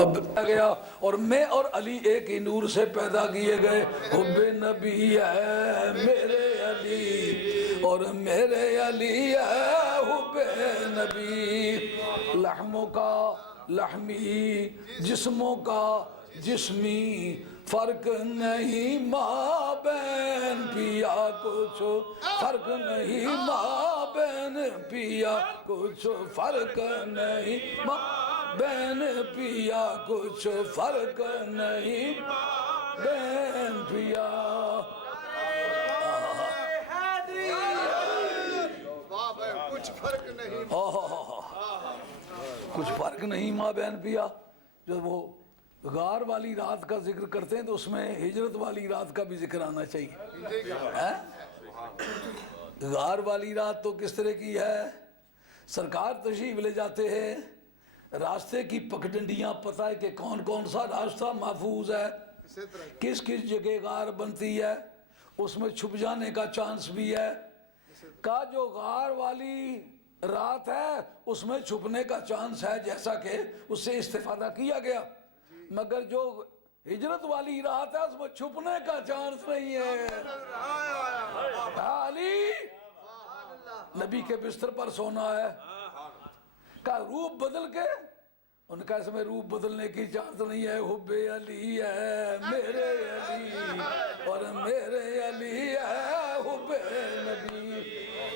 اب گیا اور میں اور علی ایک ہی نور سے پیدا کیے گئے. حب نبی ہے میرے علی اور میرے علی ہے حب نبی. لحموں کا لحمی جسموں کا جسمی فرق نہیں مابین پیا کچھ فرق نہیں مابین پیا کچھ فرق نہیں مابین پیا کچھ فرق نہیں بین پیا. کچھ فرق نہیں کچھ فرق نہیں ماں بہن پیا. جب وہ غار والی رات کا ذکر کرتے ہیں تو اس میں ہجرت والی رات کا بھی ذکر آنا چاہیے. غار والی رات تو کس طرح کی ہے؟ سرکار تشریف لے جاتے ہیں, راستے کی پگڈنڈیاں پتہ ہے کہ کون کون سا راستہ محفوظ ہے, کس کس جگہ غار بنتی ہے, اس میں چھپ جانے کا چانس بھی ہے. کا جو غار والی رات ہے اس میں چھپنے کا چانس ہے جیسا کہ اس سے استفادہ کیا گیا, مگر جو ہجرت والی رات ہے اس میں چھپنے کا چانس نہیں ہے. علی نبی کے بستر پر سونا ہے, کا روپ بدل کے, ان کا اس میں روپ بدلنے کی چانس نہیں ہے. حب علی ہے میرے علی اور میرے علی ہے حب نبی.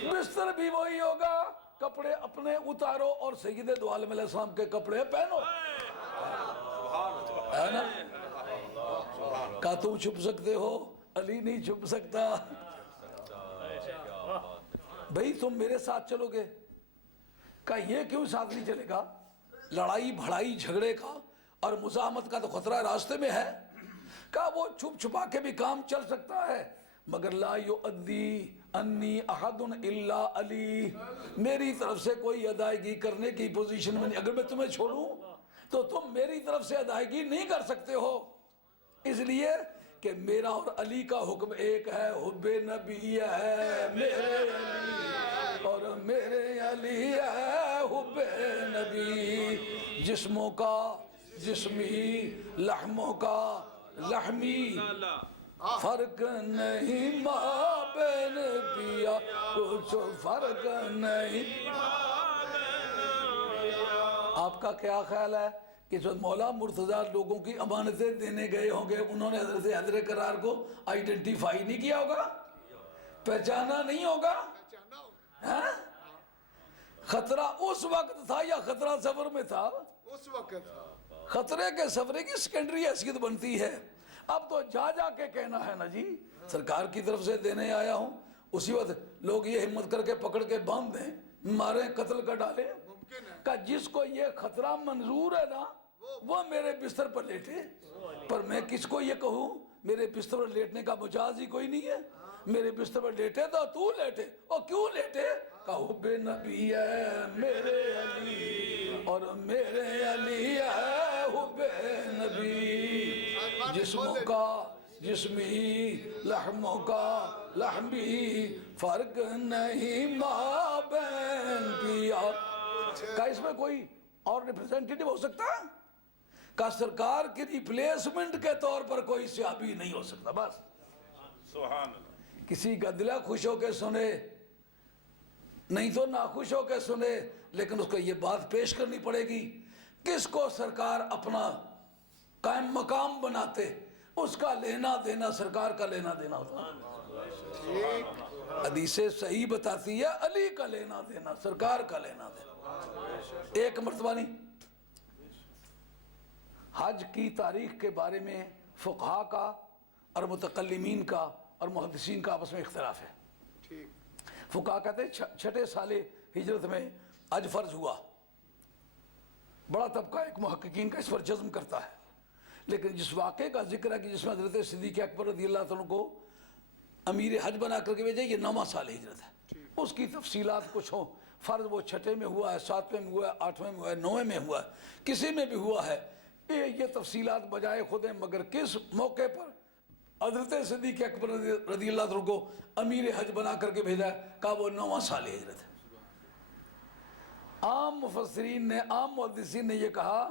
بستر بھی وہی ہوگا, کپڑے اپنے اتارو اور سید دو عالم علیہ السلام کے کپڑے پہنو, ہے نا. کہا تم چھپ سکتے ہو, علی نہیں چھپ سکتا. بھئی تم میرے ساتھ چلو گے, کہا یہ کیوں ساتھ نہیں چلے گا؟ لڑائی بھڑائی جھگڑے کا اور مزاحمت کا تو خطرہ راستے میں ہے. کہا وہ چھپ چھپا کے بھی کام چل سکتا ہے, مگر لا یؤدی انی احد الا علی, میری طرف سے کوئی ادائیگی کرنے کی پوزیشن میں نہیں. اگر میں تمہیں چھوڑوں تو تم میری طرف سے ادائیگی نہیں کر سکتے ہو, اس لیے کہ میرا اور علی کا حکم ایک ہے. حب نبی ہے میرے علی اور میرے علی ہے حب نبی. جسموں کا جسمی لحموں کا لحمی فرق نہیں مابین پیا کچھ فرق نہیں. آپ کا کیا خیال ہے کہ جو مولا مرتضیٰ لوگوں کی امانتیں دینے گئے ہوں گے, انہوں نے حضرت حیدر کرار کو آئیڈنٹیفائی نہیں کیا ہوگا, پہچانا نہیں ہوگا؟ خطرہ اس وقت تھا یا خطرہ سفر میں تھا؟ اس وقت خطرے کے سفرے کی سیکنڈری حیثیت بنتی ہے. اب تو جا جا کے کہنا ہے نا جی سرکار کی طرف سے دینے آیا ہوں, اسی وقت لوگ یہ ہمت کر کے پکڑ کے باندھ دیں, ماریں, قتل کر ڈالیں. کہ جس کو یہ خطرہ منظور ہے نا وہ میرے بستر پر لیٹے, پر میں کس کو یہ کہوں میرے بستر پر لیٹنے کا مجاز ہی کوئی نہیں ہے. میرے بستر پر لیٹے تو لیٹے, اور کیوں لیٹے؟ کہ حب نبی ہے میرے علی اور میرے علی ہے حب نبی. جسموں کا جسمی لحموں کا لحمی فرق نہیں مابین پیا. کیا اس میں کوئی اور ریپریزنٹیٹیو ہو سکتا ہے؟ کہ سرکار کی ریپلیسمنٹ کے طور پر کوئی صحابی نہیں ہو سکتا. بس سبحان اللہ. کسی کا دلہ خوش ہو کے سنے, نہیں تو ناخوش ہو کے سنے, لیکن اس کو یہ بات پیش کرنی پڑے گی کس کو سرکار اپنا قائم مقام بناتے, اس کا لینا دینا سرکار کا لینا دینا ہوتا. حدیث صحیح بتاتی ہے علی کا لینا دینا سرکار کا لینا دینا. ایک مرتبہ نہیں, حج کی تاریخ کے بارے میں فقہا کا اور متکلمین کا اور محدثین کا آپس میں اختلاف ہے. فقہا کہتے ہیں چھٹے سال ہجرت میں حج فرض ہوا. بڑا طبقہ ایک محققین کا اس پر جزم کرتا ہے, لیکن جس واقعے کا ذکر ہے کہ جس میں حضرت صدیق اکبر رضی اللہ عنہ کو امیر حج بنا کر کے بھیجے, یہ 9واں سال ہجرت ہے. اس کی تفصیلات کچھ ہوں, فرض وہ چھٹے میں ہوا ہے, 7ویں میں ہوا ہے, 8ویں میں ہوا ہے, 9ویں میں ہوا ہے, کسی میں بھی ہوا ہے, یہ تفصیلات بجائے خود ہیں. مگر کس موقع پر حضرت صدیق اکبر رضی اللہ عنہ کو امیر حج بنا کر کے بھیجا ہے؟ کہا وہ 9واں سال ہجرت ہے. عام مفسرین نے, عام محدثین نے یہ کہا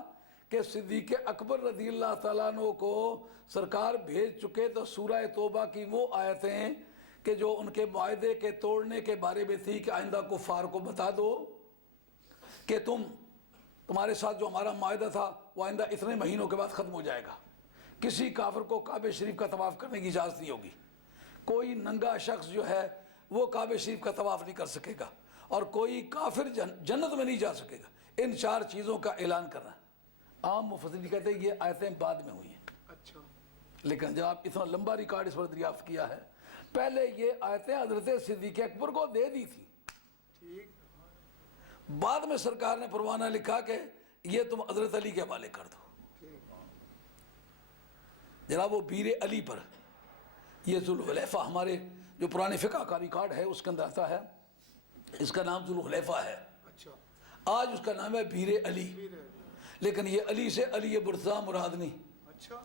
کہ صدیق اکبر رضی اللہ تعالیٰ عنہ کو سرکار بھیج چکے تو سورہ توبہ کی وہ آیتیں کہ جو ان کے معاہدے کے توڑنے کے بارے میں تھی کہ آئندہ کفار کو بتا دو کہ تمہارے ساتھ جو ہمارا معاہدہ تھا وہ آئندہ اتنے مہینوں کے بعد ختم ہو جائے گا، کسی کافر کو کعبہ شریف کا طواف کرنے کی اجازت نہیں ہوگی، کوئی ننگا شخص جو ہے وہ کعبہ شریف کا طواف نہیں کر سکے گا، اور کوئی کافر جنت میں نہیں جا سکے گا۔ ان 4 چیزوں کا اعلان کرنا۔ عام مفسرین کہتے ہیں یہ آیتیں بعد میں ہوئی ہیں، اچھا لیکن جب آپ اتنا لمبا ریکارڈ اس پر دریافت کیا ہے، پہلے یہ آیتیں حضرت صدیق اکبر کو دے دی تھی، ٹھیک بعد میں سرکار نے پروانہ لکھا کہ یہ تم حضرت علی کے حوالے کر دو۔ جناب وہ بیر علی پر یہ ذوالحلیفہ ہمارے جو پرانے فقہ کا ریکارڈ ہے اس کے اندر آتا ہے، اس کا نام ذوالحلیفہ ہے، اچھا آج اس کا نام ہے بیر علی، لیکن یہ علی سے علی برتضیٰ مراد نہیں۔ اچھا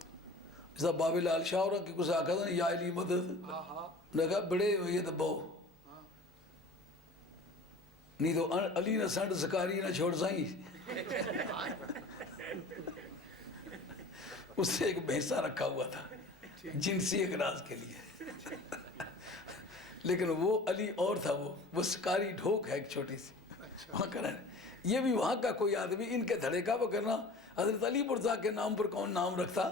جیسا باب لال شاہ اور کی کچھ آکھا تھا یا علی مدد، ہاں ہاں نے کہا بڑے یہ دباؤ نہیں تو علی نہ سنڈ سکاری نہ چھوڑ سائیں، اس سے ایک بھینسہ رکھا ہوا تھا جنسی اغراض کے لیے، لیکن وہ علی اور تھا، وہ سکاری ڈھوک ہے ایک چھوٹی سی وہاں کرنا۔ یہ بھی وہاں کا کوئی آدمی ان کے دھڑے کا وہ کرنا، حضرت علی مرزا کے نام پر کون نام رکھتا؟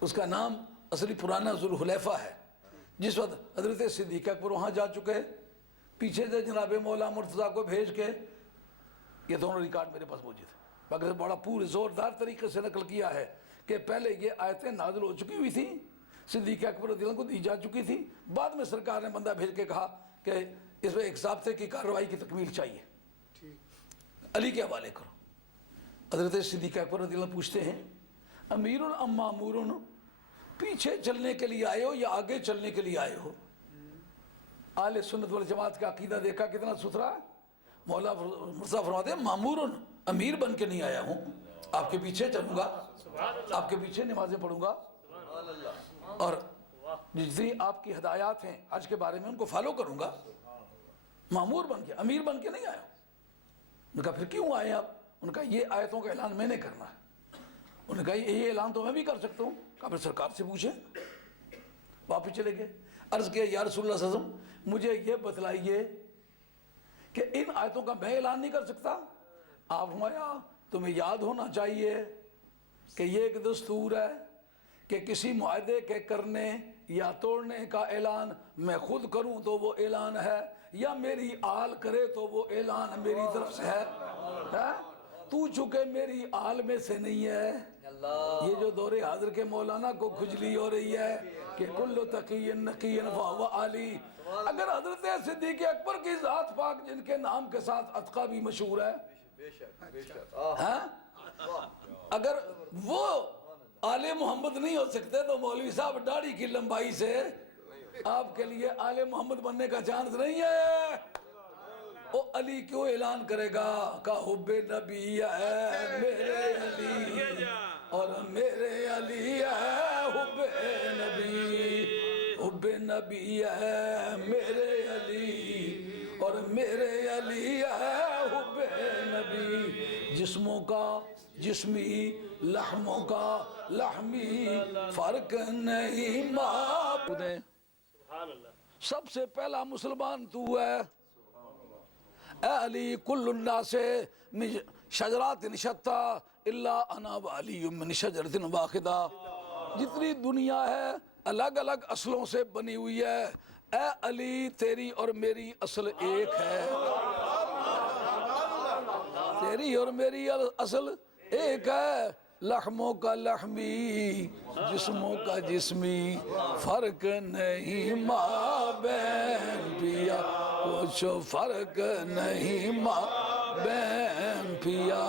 اس کا نام اصلی پرانا ذوالحلیفہ ہے۔ جس وقت حضرت صدیق اکبر وہاں جا چکے، پیچھے سے جناب مولا مرتضیٰ کو بھیج کے، یہ دونوں ریکارڈ میرے پاس موجود ہے، باقی بڑا پورے زوردار طریقے سے نقل کیا ہے کہ پہلے یہ آیتیں نازل ہو چکی ہوئی تھیں، صدیق اکبر رضی اللہ عنہ کو دی جا چکی تھی، بعد میں سرکار نے بندہ بھیج کے کہا کہ اس میں ایک ضابطے کی کارروائی کی تکمیل چاہیے، علی کے حوالے کرو۔ حضرت صدیق اکبر رضی اللہ عنہ پوچھتے ہیں امیر ام مامور، پیچھے چلنے کے لیے آئے ہو یا آگے چلنے کے لیے آئے ہو؟ اہل سنت والجماعت کا عقیدہ دیکھا کتنا ستھرا، مولا مرزا فرماتے ہیں مامور، امیر بن کے نہیں آیا ہوں، آپ کے پیچھے چلوں گا، آپ کے پیچھے نمازیں پڑھوں گا، اور جتنی آپ کی ہدایات ہیں حج کے بارے میں ان کو فالو کروں گا، مامور بن کے، امیر بن کے نہیں آیا ہوں۔ انہوں نے کہا پھر کیوں آئے آپ؟ انہوں نے کہا یہ آیتوں کا اعلان میں نے کرنا ہے۔ انہوں نے کہا یہ اعلان تو میں بھی کر سکتا ہوں۔ کہا پھر سرکار سے پوچھیں۔ واپس چلے گئے، عرض کیا یا رسول اللہ صلی اللہ علیہ وسلم مجھے یہ بتلائیے کہ ان آیتوں کا میں اعلان نہیں کر سکتا؟ آپ فرمایا تمہیں یاد ہونا چاہیے کہ یہ ایک دستور ہے کہ کسی معاہدے کے کرنے یا توڑنے کا اعلان میں خود کروں تو وہ اعلان ہے، یا میری آل کرے تو وہ اعلان میری طرف سے ہے۔ تو چونکہ میری آل میں سے نہیں ہے، یہ جو دور حاضر کے مولانا کو کھجلی ہو رہی ہے کہ کل تقی نقی فہو علی، اگر حضرت صدیق اکبر کی ذات پاک جن کے نام کے ساتھ اتقا بھی مشہور ہے، اگر وہ آل محمد نہیں ہو سکتے تو مولوی صاحب داڑھی کی لمبائی سے آپ کے لیے آل محمد بننے کا چانس نہیں ہے۔ وہ علی کیوں اعلان کرے گا کہ حب نبی ہے میرے علی، اور میرے علی ہے حب نبی، حب نبی ہے میرے علی، اور میرے علی ہے حب نبی۔ جسموں کا جسمی، لحموں کا لحمی، فرق نہیں معبود۔ سب سے پہلا مسلمان تو ہے اے علی، کل الناس من شجرات شتیٰ الا انا وعلی من شجرۃ واحدہ، جتنی دنیا ہے الگ الگ اصلوں سے بنی ہوئی ہے، اے علی تیری اور میری اصل ایک ہے، تیری اور میری اصل ایک ہے، لحموں کا لحمی، جسموں کا جسمی، فرق نہیں مابین پیا، کچھ فرق نہیں مابین پیا،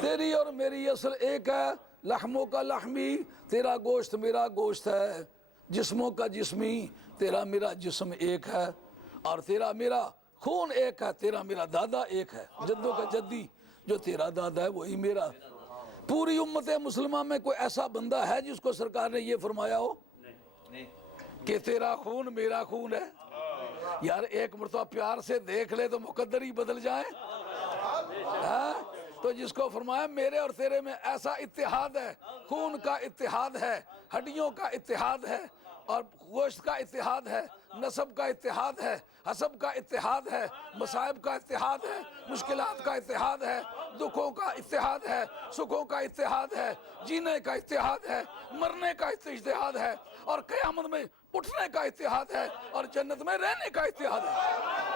تیری اور میری اصل ایک ہے، لحموں کا لحمی، تیرا گوشت میرا گوشت ہے، جسموں کا جسمی، تیرا میرا جسم ایک ہے، اور تیرا میرا خون ایک ہے، تیرا میرا دادا ایک ہے، جدوں کا جدی، جو تیرا دادا ہے وہی میرا۔ پوری امت مسلمہ میں کوئی ایسا بندہ ہے جس کو سرکار نے یہ فرمایا ہو کہ تیرا خون میرا خون ہے؟ یار ایک مرتبہ پیار سے دیکھ لے تو مقدر ہی بدل جائیں، تو تو جس کو فرمایا میرے اور تیرے میں ایسا اتحاد ہے، خون کا اتحاد ہے، ہڈیوں کا اتحاد ہے اور گوشت کا اتحاد ہے، نسب کا اتحاد ہے، حسب کا اتحاد ہے، مصائب کا اتحاد ہے، مشکلات کا اتحاد ہے، دکھوں کا اتحاد ہے، سکھوں کا اتحاد ہے، جینے کا اتحاد ہے، مرنے کا اتحاد ہے اور قیامت میں اٹھنے کا اتحاد ہے اور جنت میں رہنے کا اتحاد ہے۔